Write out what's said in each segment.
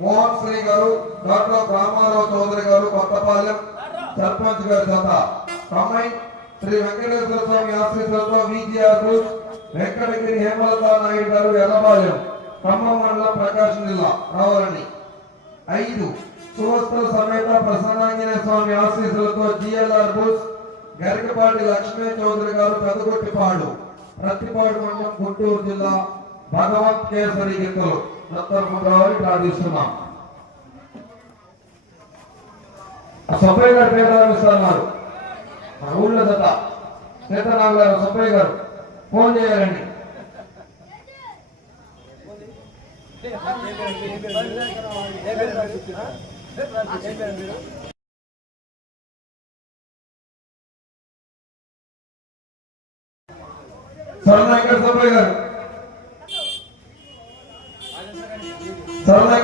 మోహన్ శ్రీ గారు డాక్టర్ రామారావు చౌదరి గారు కొత్తపాలెం సర్పంచ్ గారి జత. కమ్మై శ్రీ వెంకటేశ్వర స్వామి ఆశీస్సులతో V G R bulls Venkatagiri Hemalatha Naidu garu Errapalem Khammam మండలం ప్రకాశం జిల్లా రావాలని. ఐదు సువస్త్ర సమేత ప్రసన్నాంజనేయ స్వామి ఆశీస్సులతో G L R bulls Garikapati Lakshmi Chowdary garu Pedagottipadu Prathipadu మండలం గుంటూరు జిల్లా భగవత్ కేసరి గిత్తలు దత్తరముద్రావని ప్రార్థిస్తున్నాం. ఆ గారు పేరు రావిస్తున్నారు మన ఊళ్ళో దత్త సీతారాం గారు సుబ్బయ్య గారు ఫోన్ చేయాలండి. సరళంకర్ సుబ్బయ్య గారు.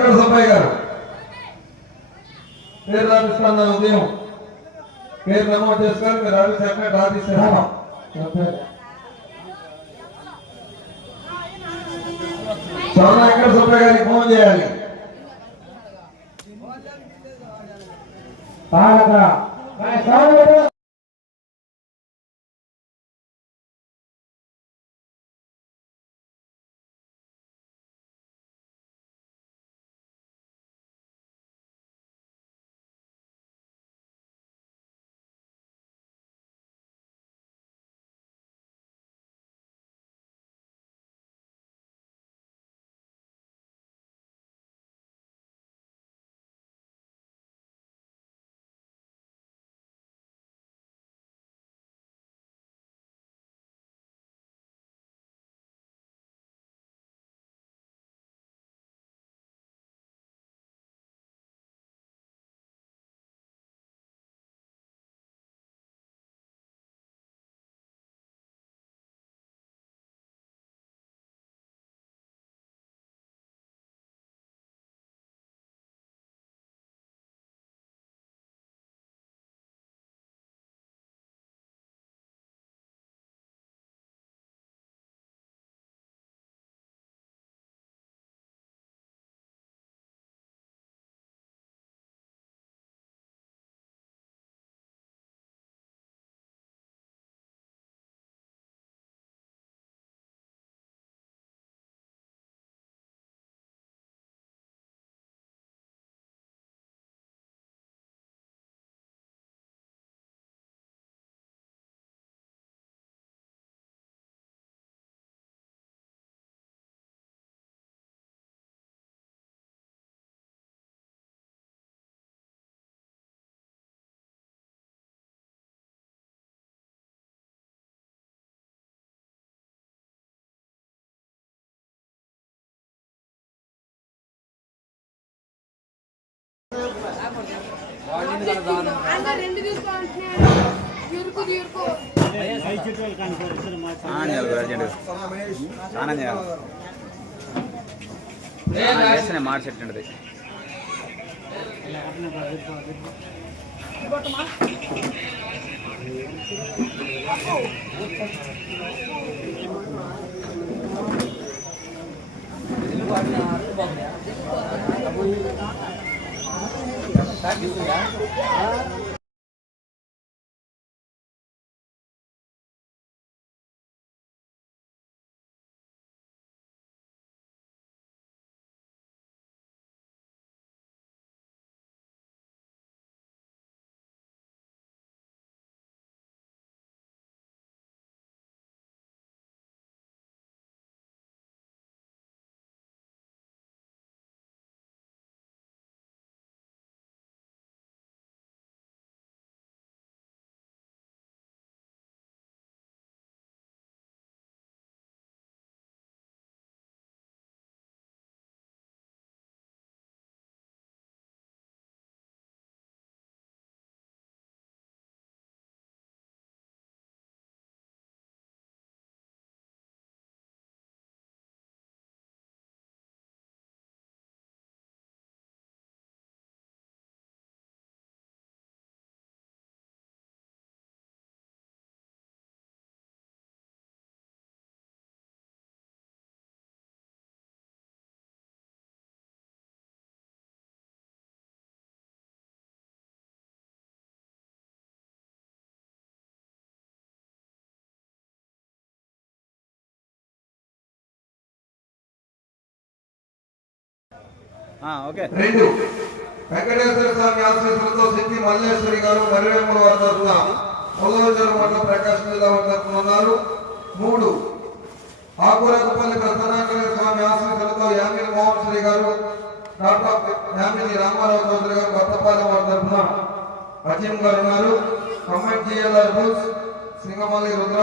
సరళంకర్ సుబ్బయ్య గారు. పేరు రాపిస్తాను ఉదయం. పేరు నమోదు చేసుకొని మీరు రాపిస్తాక రాపిస్తాను సరళంకర్ సుబ్బయ్య గారికి ఫోన్ చేయాలి. పాలక. స్నానం చేయాలి మార్చెట్టండి Thank. 있겠습니다. 아. రెండు. వెంకటేశ్వర స్వామి ఆశీస్సులతో శక్తి మల్లేశ్వరి గారు మరివేముల వారి తరఫున పొలవజన మండలం ప్రకాశం జిల్లా వారి తరఫున ఉన్నారు. మూడు. ఆకురాకుపల్లి ప్రసన్నాంజనేయ స్వామి ఆశీస్సులతో యామిని మోహన్ శ్రీ గారు డాక్టర్ యామిని రామారావు చౌదరి గారు కొత్తపాలెం వారి తరఫున అజీం గారు ఉన్నారు. Comment G L R bulls Singamalli Rudra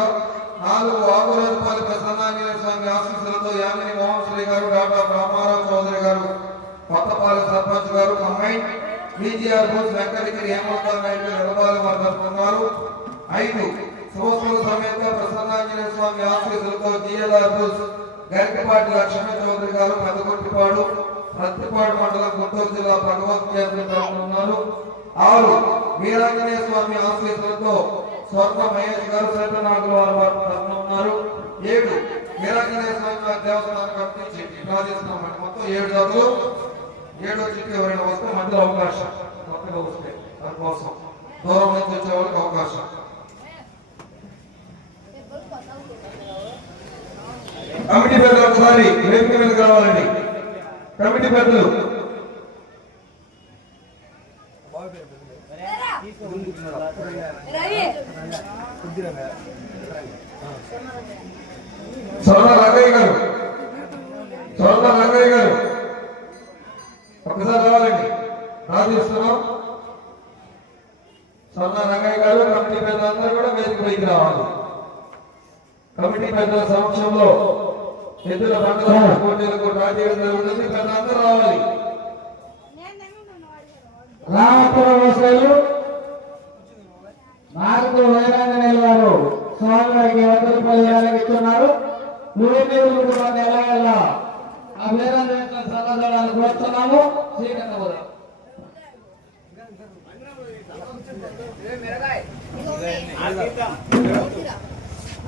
నాలుగు. ఆకురాకుపల్లి ప్రసన్నాంజనేయ స్వామి ఆశీస్సులతో యామిని మోహన్ శ్రీ గారు doctor Ramarao Chowdary garu Kothapalem sarpanch garu comment B G R bulls Venkatagiri Hemanth Naidu garu వారు తరఫున్నారు ఐదు శుభస్వర సమేత ప్రసన్నాంజనేయ స్వామి ఆశీస్సులతో G L R bulls Garikapati Lakshmana Chowdary garu Peddagottipadu Prathipadu మండలం గుంటూరు జిల్లా భగవత్ కేంద్ర ఉన్నారు. ఆరు వీరాంజనేయ స్వామి ఆశీస్సులతో స్వర్ణ మహేష్ గారు సైతనాథుల వారు వారి ఉన్నారు. ఏడు వీరాంజనేయ స్వామి దేవస్థానం కమిటీ చిట్టి మొత్తం ఏడు జాతులు. ఏడో చెట్టు ఎవరైనా వస్తే మధ్యలో అవకాశం కొత్తగా వస్తే దానికోసం దూరం నుంచి వచ్చే వాళ్ళకి అవకాశం. కమిటీ పెద్దలు ఒకసారి వేదిక మీద కావాలండి కమిటీ పెద్దలు. రవి రాఘయ్య గారు. సోదర రంగయ్య గారు ఒకసారి రావాలండి రాజేస్తున్నాం సోదర రంగయ్య గారు కమిటీ పెద్దలందరూ కూడా వేదిక పైకి రావాలి పెద్దల సమక్షంలో ఎద్దుల బండల పోటీలకు జరుగుతుంది పెద్దలందరూ రావాలి. రామపురం వసూలు నాలుగు వీరాంజనేయులు వారు స్వామి వారికి వంద రూపాయలు ఇవ్వాలని ఇస్తున్నారు మూడు మీద నెల నెల ఆ వీరాంజనేయుల సలహాదారులను కోరుతున్నాము శ్రీకంఠపురం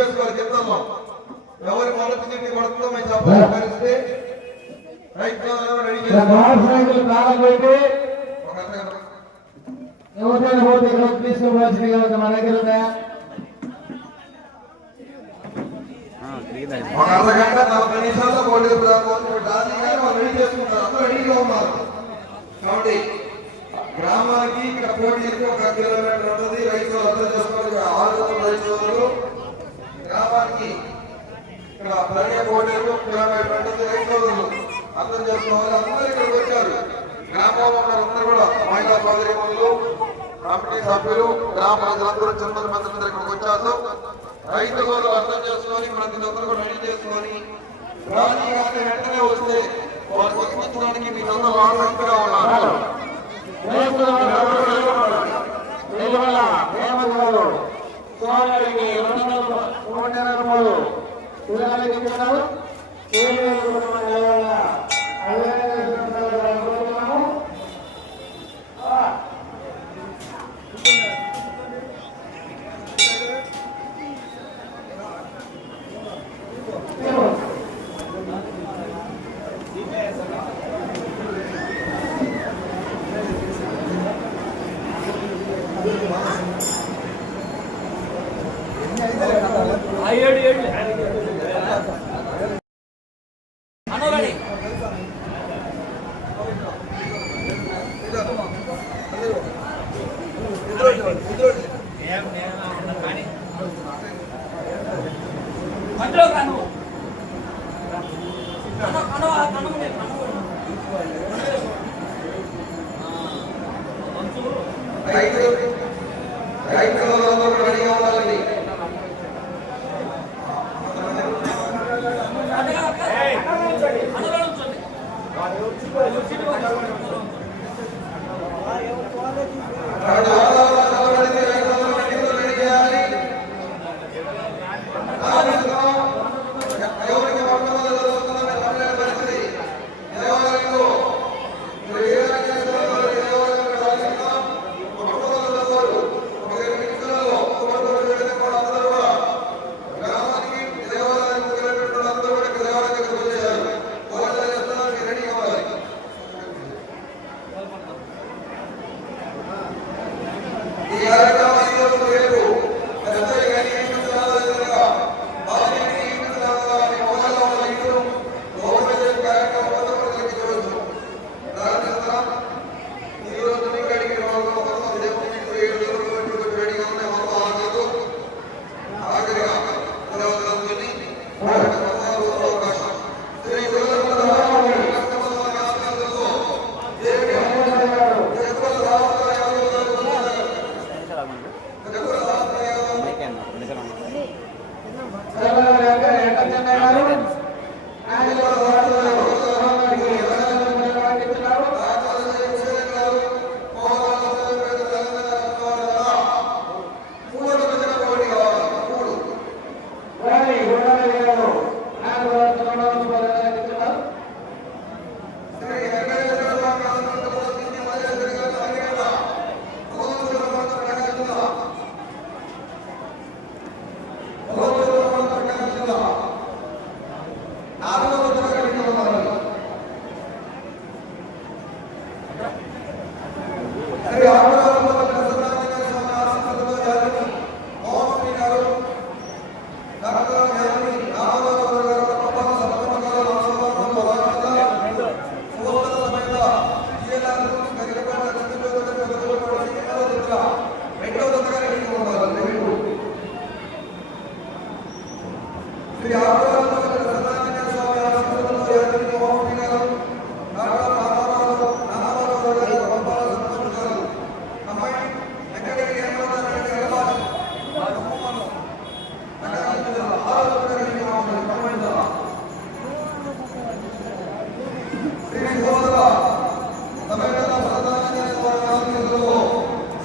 టీచర్స్ గారు. రెడీ చేసుకుంటారు అందరూ రెడీగా ఉన్నారు. కాబట్టి గ్రామానికి ఇక్కడ పోటీ ఒక కిలోమీటర్ ఉంటుంది రైతులు అర్థం చేసుకోవాలి ఆరు రైతులు వాస్తవానికి ఇక్కడ ప్రజ్ఞ కోటేరు కిలోమీటర్ రైతులు అర్థం చేసుకోవాలి. అందరూ ఇక్కడికి వచ్చారు. గ్రామంలో అందరూ కూడా మహిళా సోదరిమణులు కమిటీ సభ్యులు గ్రామ ప్రజలందరూ చిన్న మంత్రులందరూ ఇక్కడికి వచ్చారు. రైతు సోదరులు అర్థం చేసుకొని ప్రతి ఒక్కరు కూడా రెడీ చేసుకొని రాజీ గారి వెంటనే వస్తే వారు తగ్గించడానికి మీరందరూ ఆసక్తిగా ఉన్నారు. కోడలికి కోటరము కులాలకి కూడా కేంద్ర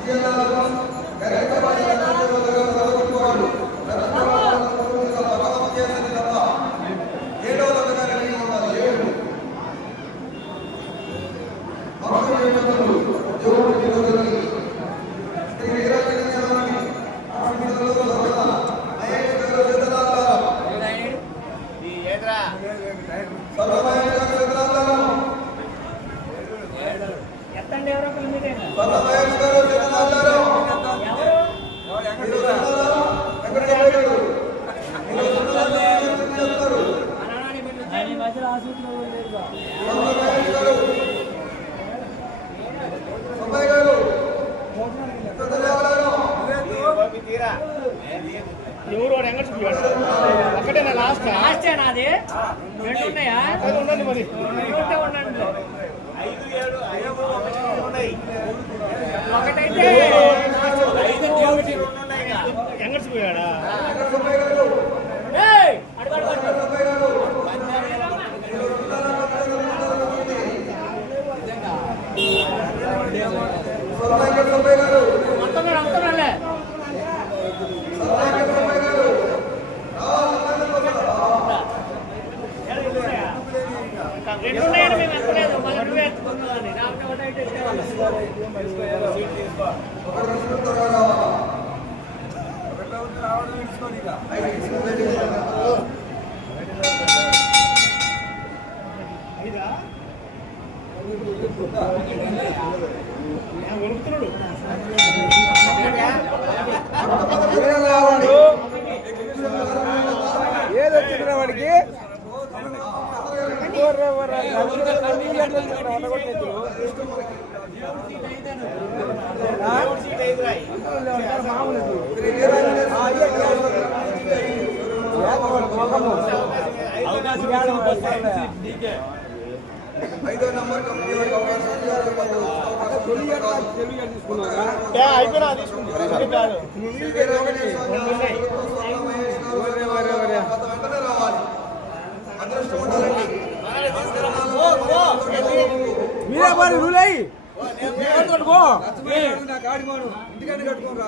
జిల్లాలో గరికపాటి ఐదో నంబర్ రావాలి. అదృష్టం ఉండాలండి. మీరే మరి నువ్వు కట్టుకోరా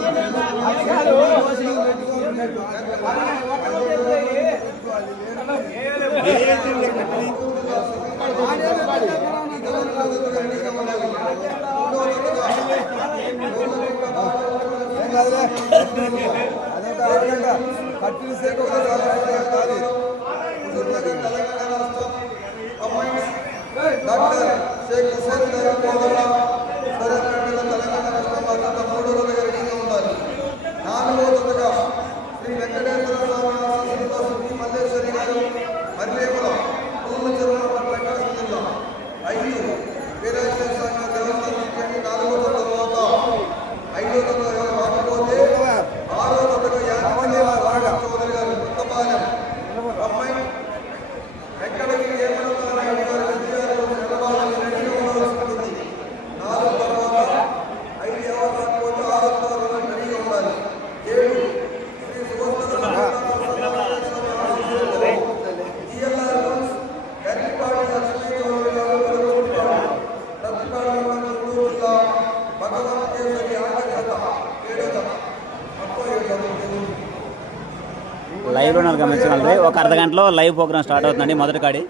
కట్టిన శాఖ డాక్టర్ షేక్ హుసేన్ గారు లైవ్లో నాకు గమనించాలి ఒక అర్ధ గంటలో లైవ్ ప్రోగ్రామ్ స్టార్ట్ అవుతుందండి మొదటి కాడి.